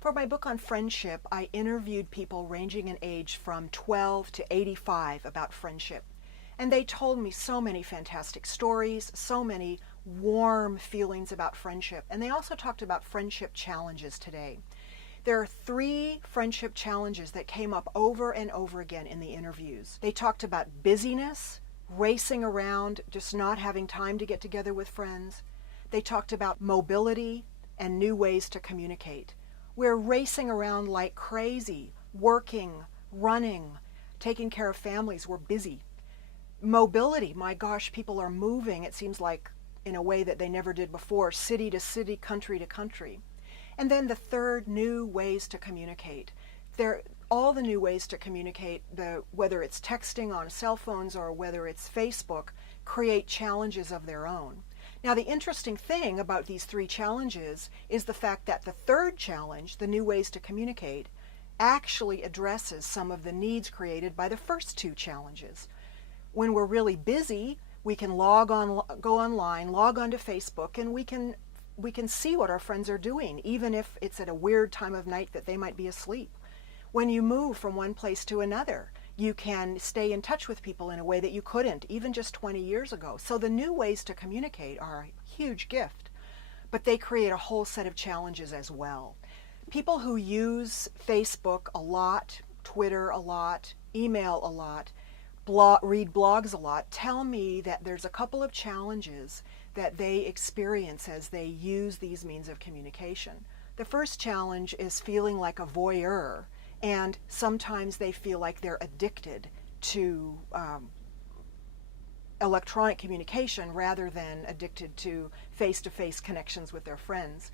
For my book on friendship, I interviewed people ranging in age from 12 to 85 about friendship. And they told me so many fantastic stories, so many warm feelings about friendship. And they also talked about friendship challenges today. There are 3 friendship challenges that came up over and over again in the interviews. They talked about busyness, racing around, just not having time to get together with friends. They talked about mobility and new ways to communicate. We're racing around like crazy, working, running, taking care of families. We're busy. Mobility, my gosh, people are moving, it seems like, in a way that they never did before, city to city, country to country. And then the third, new ways to communicate. All the new ways to communicate, whether it's texting on cell phones or whether it's Facebook, create challenges of their own. Now, the interesting thing about these 3 challenges is the fact that the third challenge, the new ways to communicate, actually addresses some of the needs created by the first 2 challenges. When we're really busy, we can go online, log on to Facebook, and we can see what our friends are doing, even if it's at a weird time of night that they might be asleep. When you move from one place to another, you can stay in touch with people in a way that you couldn't even just 20 years ago. So the new ways to communicate are a huge gift, but they create a whole set of challenges as well. People who use Facebook a lot, Twitter a lot, email a lot, read blogs a lot, tell me that there's a couple of challenges that they experience as they use these means of communication. The first challenge is feeling like a voyeur, and sometimes they feel like they're addicted to electronic communication rather than addicted to face-to-face connections with their friends.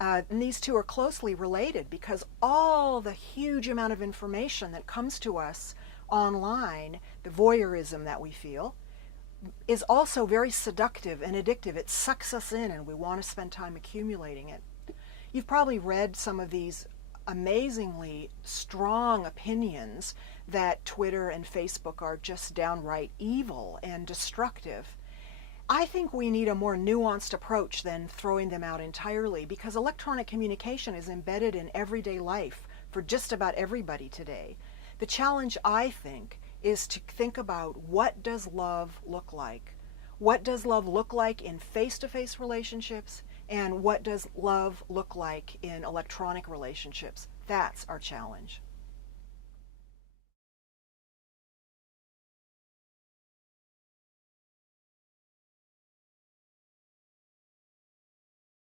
And these 2 are closely related because all the huge amount of information that comes to us online, the voyeurism that we feel, is also very seductive and addictive. It sucks us in and we want to spend time accumulating it. You've probably read some of these amazingly strong opinions that Twitter and Facebook are just downright evil and destructive. I think we need a more nuanced approach than throwing them out entirely, because electronic communication is embedded in everyday life for just about everybody today. The challenge, I think, is to think about, what does love look like? What does love look like in face-to-face relationships, and what does love look like in electronic relationships? That's our challenge.